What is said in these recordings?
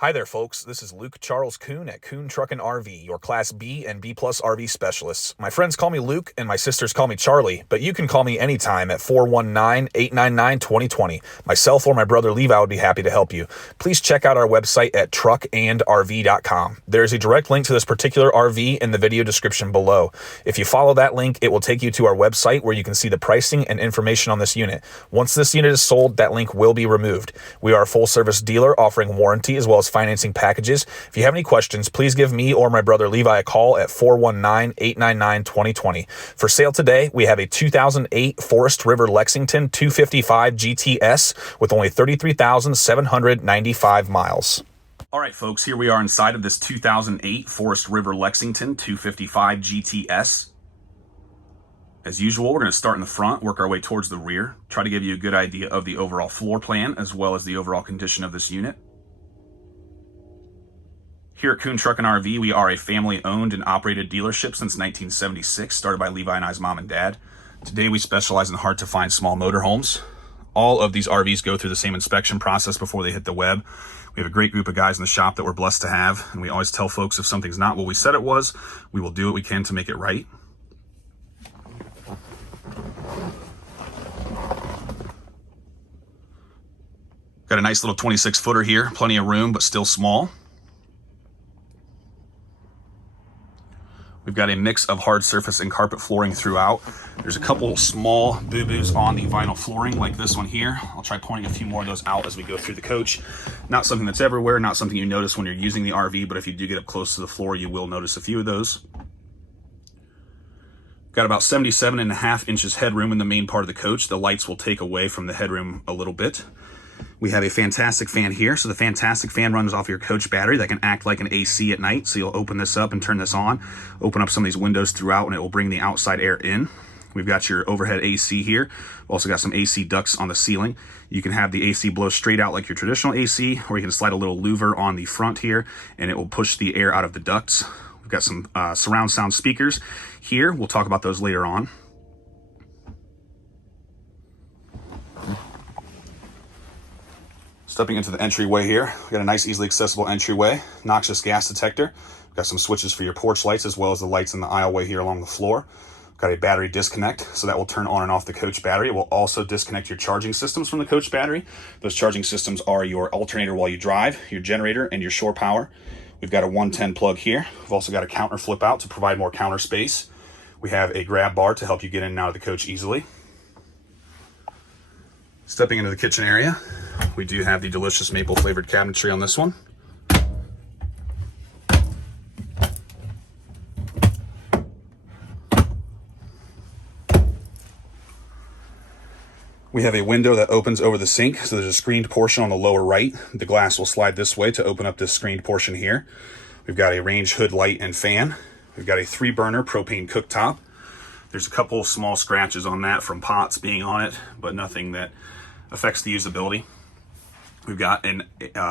Hi there, folks. This is Luke Charles Kuhn at Kuhn Truck and RV, your Class B and B Plus RV specialists. My friends call me Luke, and my sisters call me Charlie, but you can call me anytime at 419-899-2020. Myself or my brother Levi would be happy to help you. Please check out our website at truckandrv.com. There is a direct link to this particular RV in the video description below. If you follow that link, it will take you to our website where you can see the pricing and information on this unit. Once this unit is sold, that link will be removed. We are a full-service dealer offering warranty as well as financing packages. If you have any questions, please give me or my brother Levi a call at 419-899-2020. For sale today, we have a 2008 Forest River Lexington 255 GTS with only 33,795 miles. All right, folks, here we are inside of this 2008 Forest River Lexington 255 GTS. As usual, we're going to start in the front, work our way towards the rear, try to give you a good idea of the overall floor plan as well as the overall condition of this unit. Here at Kuhn Truck and RV, we are a family-owned and operated dealership since 1976, started by Levi and I's mom and dad. Today, we specialize in hard-to-find small motorhomes. All of these RVs go through the same inspection process before they hit the web. We have a great group of guys in the shop that we're blessed to have, and we always tell folks if something's not what we said it was, we will do what we can to make it right. Got a nice little 26-footer here, plenty of room, but still small. We've got a mix of hard surface and carpet flooring throughout. There's a couple small boo-boos on the vinyl flooring like this one here. I'll try pointing a few more of those out as we go through the coach. Not something that's everywhere, not something you notice when you're using the RV, but if you do get up close to the floor, you will notice a few of those. Got about 77.5 inches headroom in the main part of the coach. The lights will take away from the headroom a little bit. We have a fantastic fan here. So the fantastic fan runs off your coach battery that can act like an AC at night. So you'll open this up and turn this on, open up some of these windows throughout, and it will bring the outside air in. We've got your overhead AC here. We've also got some AC ducts on the ceiling. You can have the AC blow straight out like your traditional AC, or you can slide a little louver on the front here, and it will push the air out of the ducts. We've got some surround sound speakers here. We'll talk about those later on. Stepping into the entryway here, we got a nice, easily accessible entryway, noxious gas detector. We've got some switches for your porch lights as well as the lights in the aisleway here along the floor. We've got a battery disconnect, so that will turn on and off the coach battery. It will also disconnect your charging systems from the coach battery. Those charging systems are your alternator while you drive, your generator, and your shore power. We've got a 110 plug here. We've also got a counter flip out to provide more counter space. We have a grab bar to help you get in and out of the coach easily. Stepping into the kitchen area, we do have the delicious maple flavored cabinetry on this one. We have a window that opens over the sink, so there's a screened portion on the lower right. The glass will slide this way to open up this screened portion here. We've got a range hood light and fan. We've got a 3-burner propane cooktop. There's a couple small scratches on that from pots being on it, but nothing that affects the usability. We've got a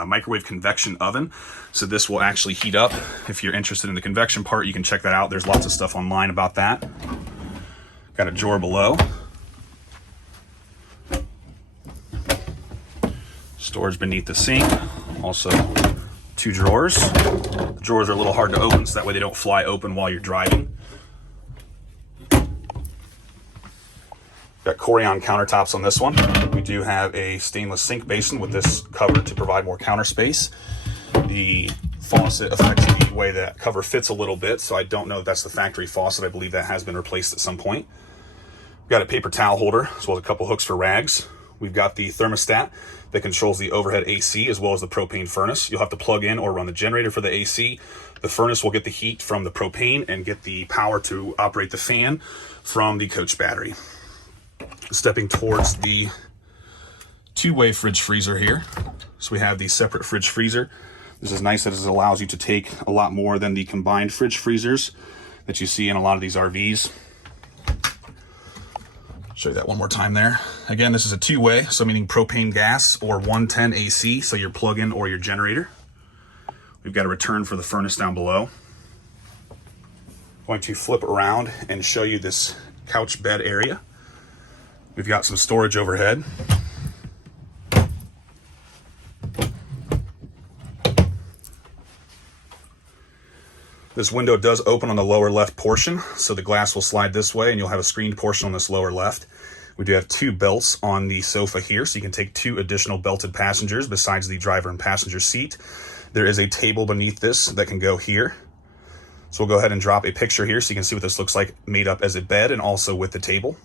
microwave convection oven, so this will actually heat up. If you're interested in the convection part, you can check that out. There's lots of stuff online about that. Got a drawer below. Storage beneath the sink. Also 2 drawers. The drawers are a little hard to open, so that way they don't fly open while you're driving. Got Corian countertops on this one. We do have a stainless sink basin with this cover to provide more counter space. The faucet affects the way that cover fits a little bit, so I don't know if that's the factory faucet. I believe that has been replaced at some point. We've got a paper towel holder, as well as a couple hooks for rags. We've got the thermostat that controls the overhead AC as well as the propane furnace. You'll have to plug in or run the generator for the AC. The furnace will get the heat from the propane and get the power to operate the fan from the coach battery. Stepping towards the 2-way fridge freezer here. So we have the separate fridge freezer. This is nice that it allows you to take a lot more than the combined fridge freezers that you see in a lot of these RVs. Show you that one more time there. Again, this is a 2-way, so meaning propane gas or 110 AC, so your plug-in or your generator. We've got a return for the furnace down below. I'm going to flip around and show you this couch bed area. We've got some storage overhead. This window does open on the lower left portion, so the glass will slide this way and you'll have a screened portion on this lower left. We do have 2 belts on the sofa here, so you can take 2 additional belted passengers besides the driver and passenger seat. There is a table beneath this that can go here. So we'll go ahead and drop a picture here so you can see what this looks like made up as a bed and also with the table.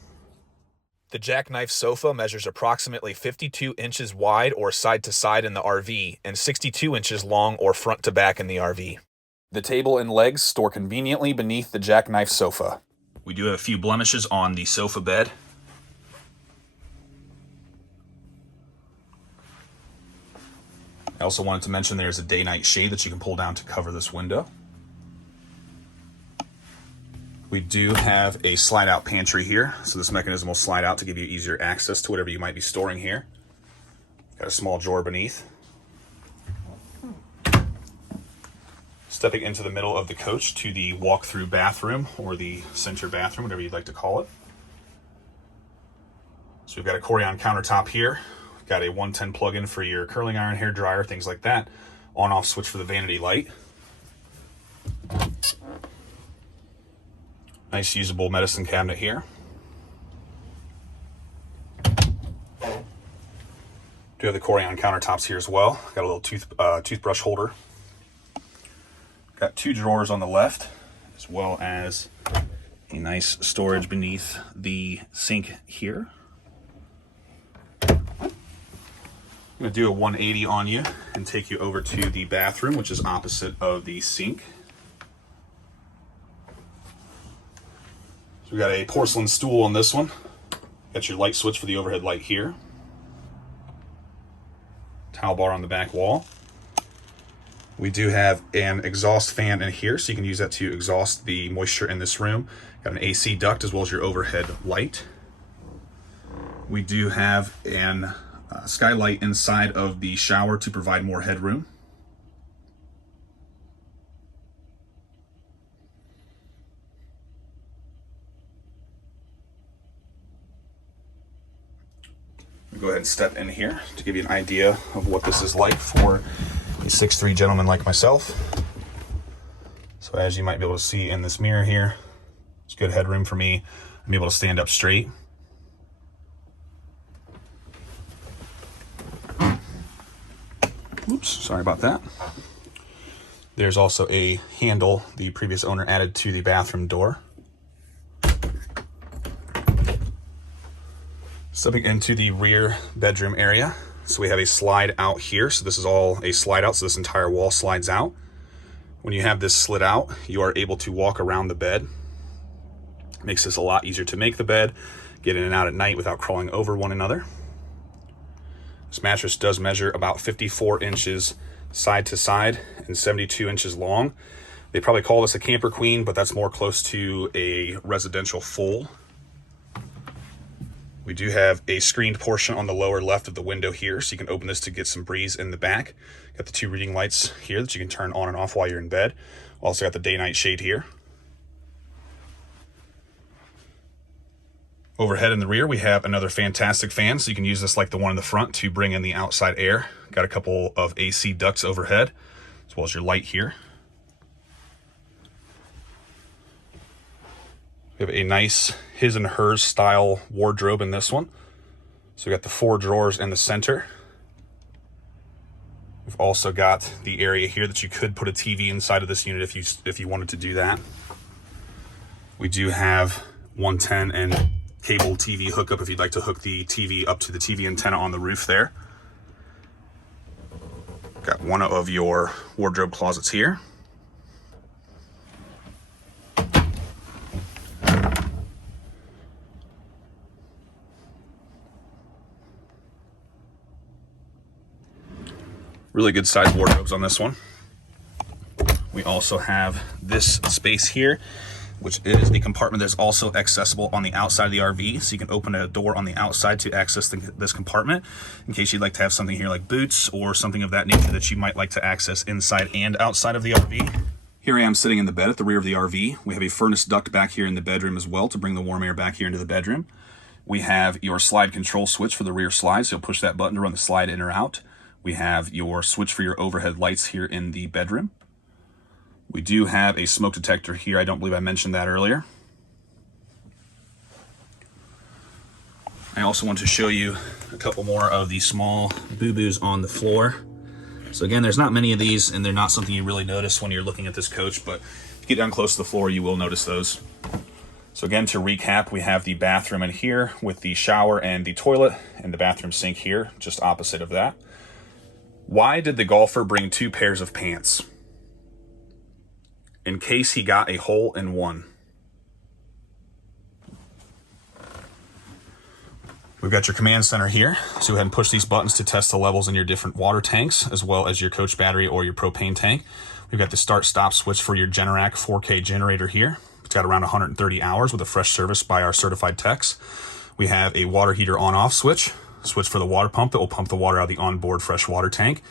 The jackknife sofa measures approximately 52 inches wide or side to side in the RV and 62 inches long or front to back in the RV. The table and legs store conveniently beneath the jackknife sofa. We do have a few blemishes on the sofa bed. I also wanted to mention there's a day-night shade that you can pull down to cover this window. We do have a slide-out pantry here, so this mechanism will slide out to give you easier access to whatever you might be storing here. Got a small drawer beneath. Stepping into the middle of the coach to the walk-through bathroom, or the center bathroom, whatever you'd like to call it. So we've got a Corian countertop here. We've got a 110 plug-in for your curling iron, hair dryer, things like that. On-off switch for the vanity light. Nice usable medicine cabinet here. Do have the Corian countertops here as well. Got a little toothbrush holder. Got 2 drawers on the left, as well as a nice storage beneath the sink here. I'm gonna do a 180 on you and take you over to the bathroom, which is opposite of the sink. So we got a porcelain stool on this one. Got your light switch for the overhead light here. Towel bar on the back wall. We do have an exhaust fan in here, so you can use that to exhaust the moisture in this room. Got an AC duct as well as your overhead light. We do have an skylight inside of the shower to provide more headroom. Go ahead and step in here to give you an idea of what this is like for a 6'3" gentleman like myself. So as you might be able to see in this mirror here, it's good headroom for me. I'm able to stand up straight. Oops, sorry about that. There's also a handle the previous owner added to the bathroom door. Stepping into the rear bedroom area. So we have a slide out here. So this is all a slide out. So this entire wall slides out. When you have this slid out, you are able to walk around the bed. Makes this a lot easier to make the bed, get in and out at night without crawling over one another. This mattress does measure about 54 inches side to side and 72 inches long. They probably call this a camper queen, but that's more close to a residential full. We do have a screened portion on the lower left of the window here, so you can open this to get some breeze in the back. Got the 2 reading lights here that you can turn on and off while you're in bed. Also got the day-night shade here. Overhead in the rear, we have another fantastic fan, so you can use this like the one in the front to bring in the outside air. Got a couple of AC ducts overhead, as well as your light here. We have a nice his and hers style wardrobe in this one. So we got the 4 drawers in the center. We've also got the area here that you could put a TV inside of this unit if you wanted to do that. We do have 110 and cable TV hookup if you'd like to hook the TV up to the TV antenna on the roof there. Got one of your wardrobe closets here. Really good sized wardrobes on this one. We also have this space here, which is a compartment that's also accessible on the outside of the RV. So you can open a door on the outside to access this compartment in case you'd like to have something here like boots or something of that nature that you might like to access inside and outside of the RV. Here I am sitting in the bed at the rear of the RV. We have a furnace duct back here in the bedroom as well to bring the warm air back here into the bedroom. We have your slide control switch for the rear slide, so you'll push that button to run the slide in or out. We have your switch for your overhead lights here in the bedroom. We do have a smoke detector here. I don't believe I mentioned that earlier. I also want to show you a couple more of the small boo-boos on the floor. So again, there's not many of these, and they're not something you really notice when you're looking at this coach, but if you get down close to the floor, you will notice those. So again, to recap, we have the bathroom in here with the shower and the toilet, and the bathroom sink here, just opposite of that. Why did the golfer bring 2 pairs of pants? In case he got a hole in one. We've got your command center here, so go ahead and push these buttons to test the levels in your different water tanks, as well as your coach battery or your propane tank. We've got the start-stop switch for your Generac 4K generator here. It's got around 130 hours with a fresh service by our certified techs. We have a water heater on-off switch for the water pump that will pump the water out of the onboard fresh water tank,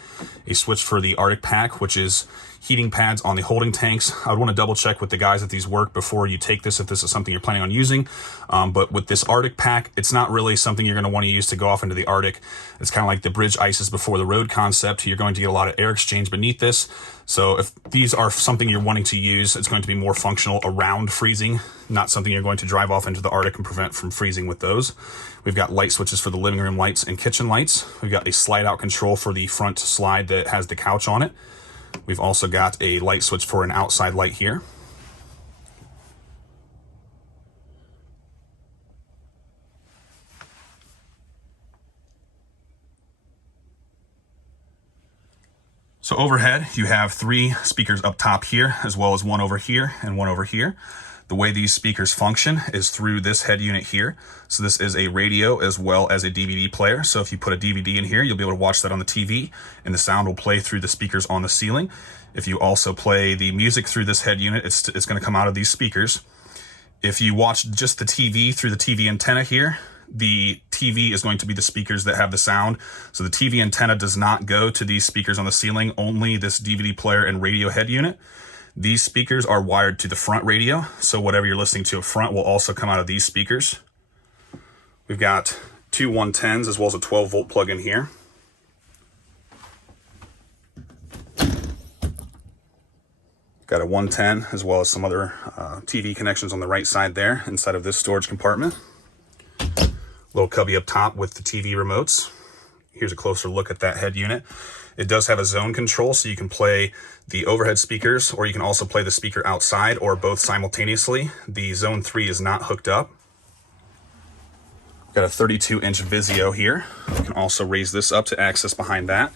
a switch for the Arctic pack, which is heating pads on the holding tanks. I would want to double check with the guys that these work before you take this, if this is something you're planning on using. But with this Arctic pack, it's not really something you're going to want to use to go off into the Arctic. It's kind of like the bridge ices before the road concept. You're going to get a lot of air exchange beneath this. So if these are something you're wanting to use, it's going to be more functional around freezing, not something you're going to drive off into the Arctic and prevent from freezing with those. We've got light switches for the living room lights and kitchen lights. We've got a slide out control for the front slide that has the couch on it. We've also got a light switch for an outside light here. So overhead, you have 3 speakers up top here, as well as one over here and one over here. The way these speakers function is through this head unit here. So this is a radio as well as a DVD player. So if you put a DVD in here, you'll be able to watch that on the TV, and the sound will play through the speakers on the ceiling. If you also play the music through this head unit, it's going to come out of these speakers. If you watch just the TV through the TV antenna here, the TV is going to be the speakers that have the sound. So the TV antenna does not go to these speakers on the ceiling, only this DVD player and radio head unit. These speakers are wired to the front radio, so whatever you're listening to up front will also come out of these speakers. We've got 2 110s as well as a 12-volt plug in here. Got a 110 as well as some other TV connections on the right side there inside of this storage compartment. Little cubby up top with the TV remotes. Here's a closer look at that head unit. It does have a zone control, so you can play the overhead speakers, or you can also play the speaker outside, or both simultaneously. The zone 3 is not hooked up. Got a 32-inch Vizio here. You can also raise this up to access behind that.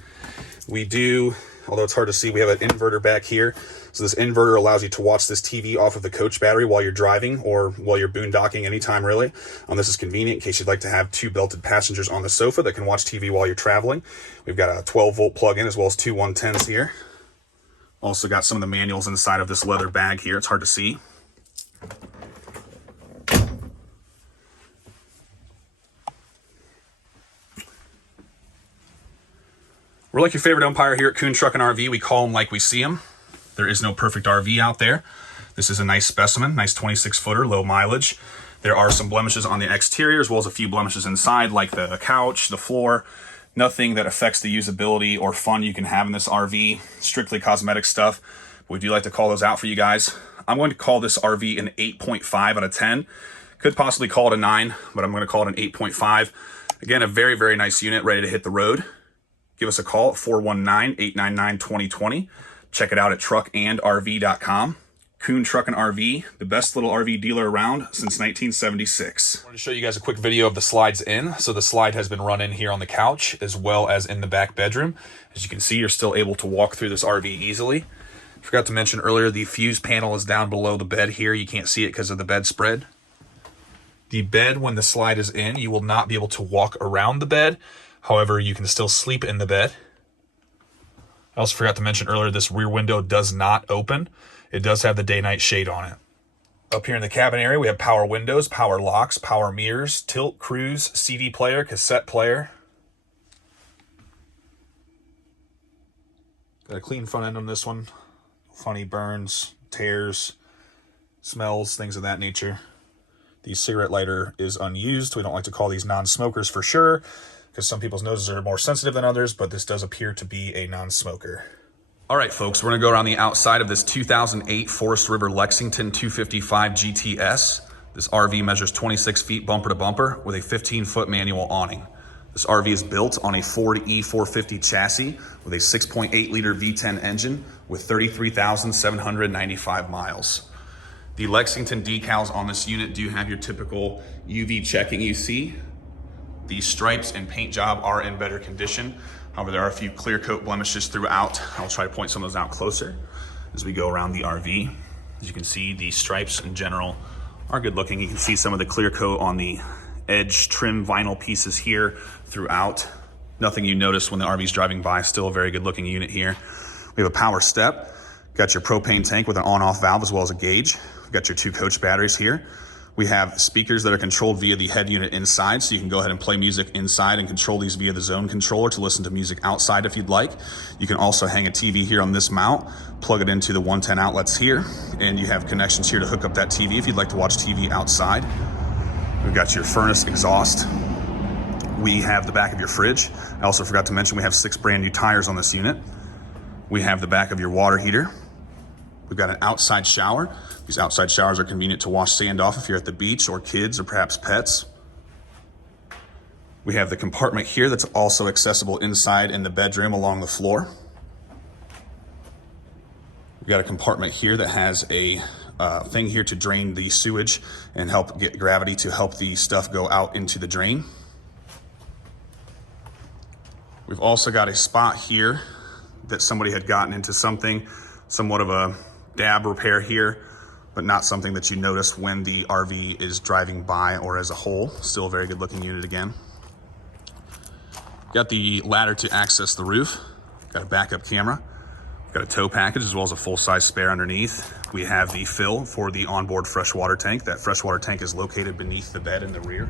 We do, although it's hard to see, we have an inverter back here. So this inverter allows you to watch this TV off of the coach battery while you're driving or while you're boondocking anytime, really. This is convenient in case you'd like to have 2 belted passengers on the sofa that can watch TV while you're traveling. We've got a 12-volt plug-in as well as 2 110s here. Also got some of the manuals inside of this leather bag here. It's hard to see. We're like your favorite umpire here at Kuhn Truck and RV. We call them like we see them. There is no perfect RV out there. This is a nice specimen, nice 26-footer, low mileage. There are some blemishes on the exterior as well as a few blemishes inside, like the couch, the floor. Nothing that affects the usability or fun you can have in this RV. Strictly cosmetic stuff. We do like to call those out for you guys. I'm going to call this RV an 8.5 out of 10. Could possibly call it a 9, but I'm going to call it an 8.5. Again, a very, very nice unit ready to hit the road. Give us a call at 419-899-2020. Check it out at truckandrv.com. Kuhn Truck and RV, the best little RV dealer around since 1976. I wanted to show you guys a quick video of the slides in. So the slide has been run in here on the couch as well as in the back bedroom. As you can see, you're still able to walk through this RV easily. Forgot to mention earlier, the fuse panel is down below the bed here. You can't see it because of the bedspread. The bed, when the slide is in, you will not be able to walk around the bed. However, you can still sleep in the bed. I also forgot to mention earlier, this rear window does not open. It does have the day-night shade on it. Up here in the cabin area, we have power windows, power locks, power mirrors, tilt, cruise, CD player, cassette player. Got a clean front end on this one. Funny burns, tears, smells, things of that nature. The cigarette lighter is unused. We don't like to call these non-smokers for sure, because some people's noses are more sensitive than others, but this does appear to be a non-smoker. All right, folks, we're gonna go around the outside of this 2008 Forest River Lexington 255 GTS. This RV measures 26 feet bumper to bumper with a 15-foot manual awning. This RV is built on a Ford E450 chassis with a 6.8 liter V10 engine with 33,795 miles. The Lexington decals on this unit do have your typical UV checking you see. The stripes and paint job are in better condition. However, there are a few clear coat blemishes throughout. I'll try to point some of those out closer as we go around the RV. As you can see, the stripes in general are good looking. You can see some of the clear coat on the edge trim vinyl pieces here throughout. Nothing you notice when the RV's driving by. Still a very good looking unit here. We have a power step. Got your propane tank with an on-off valve as well as a gauge. We've got your 2 coach batteries here. We have speakers that are controlled via the head unit inside, so you can go ahead and play music inside and control these via the zone controller to listen to music outside if you'd like. You can also hang a TV here on this mount, plug it into the 110 outlets here, and you have connections here to hook up that TV if you'd like to watch TV outside. We've got your furnace exhaust. We have the back of your fridge. I also forgot to mention we have 6 brand new tires on this unit. We have the back of your water heater. We've got an outside shower. These outside showers are convenient to wash sand off if you're at the beach or kids or perhaps pets. We have the compartment here that's also accessible inside in the bedroom along the floor. We've got a compartment here that has a thing here to drain the sewage and help get gravity to help the stuff go out into the drain. We've also got a spot here that somebody had gotten into something, somewhat of a dab repair here, but not something that you notice when the RV is driving by or as a whole. Still a very good looking unit again. Got the ladder to access the roof. Got a backup camera. Got a tow package as well as a full-size spare underneath. We have the fill for the onboard freshwater tank. That freshwater tank is located beneath the bed in the rear.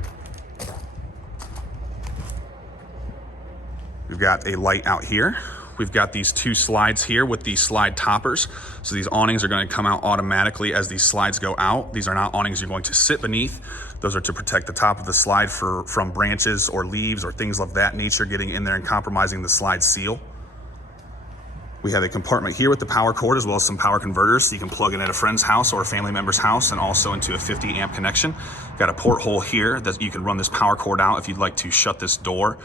We've got a light out here. We've got these 2 slides here with the slide toppers. So these awnings are going to come out automatically as these slides go out. These are not awnings you're going to sit beneath. Those are to protect the top of the slide from branches or leaves or things of that nature getting in there and compromising the slide seal. We have a compartment here with the power cord as well as some power converters. So you can plug in at a friend's house or a family member's house and also into a 50 amp connection. Got a porthole here that you can run this power cord out if you'd like to shut this door.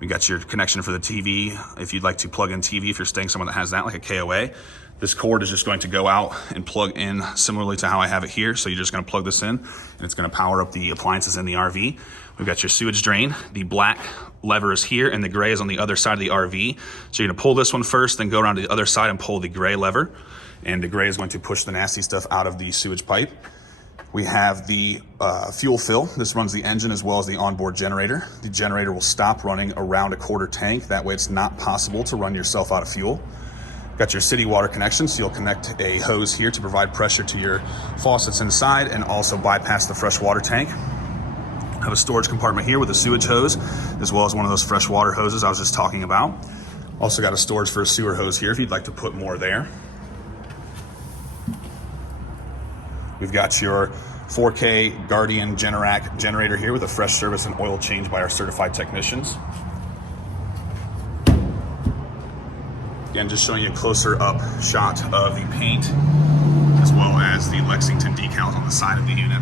We got your connection for the TV if you'd like to plug in TV if you're staying somewhere that has that, like a KOA. This cord is just going to go out and plug in similarly to how I have it here. So you're just going to plug this in and it's going to power up the appliances in the RV. We've got your sewage drain. The black lever is here and the gray is on the other side of the RV. So you're going to pull this one first, then go around to the other side and pull the gray lever. And the gray is going to push the nasty stuff out of the sewage pipe. We have the fuel fill. This runs the engine as well as the onboard generator. The generator will stop running around a quarter tank. That way it's not possible to run yourself out of fuel. Got your city water connection, so you'll connect a hose here to provide pressure to your faucets inside and also bypass the fresh water tank. Have a storage compartment here with a sewage hose, as well as one of those fresh water hoses I was just talking about. Also got a storage for a sewer hose here if you'd like to put more there. We've got your 4K Guardian Generac generator here with a fresh service and oil change by our certified technicians. Again, just showing you a closer up shot of the paint as well as the Lexington decals on the side of the unit.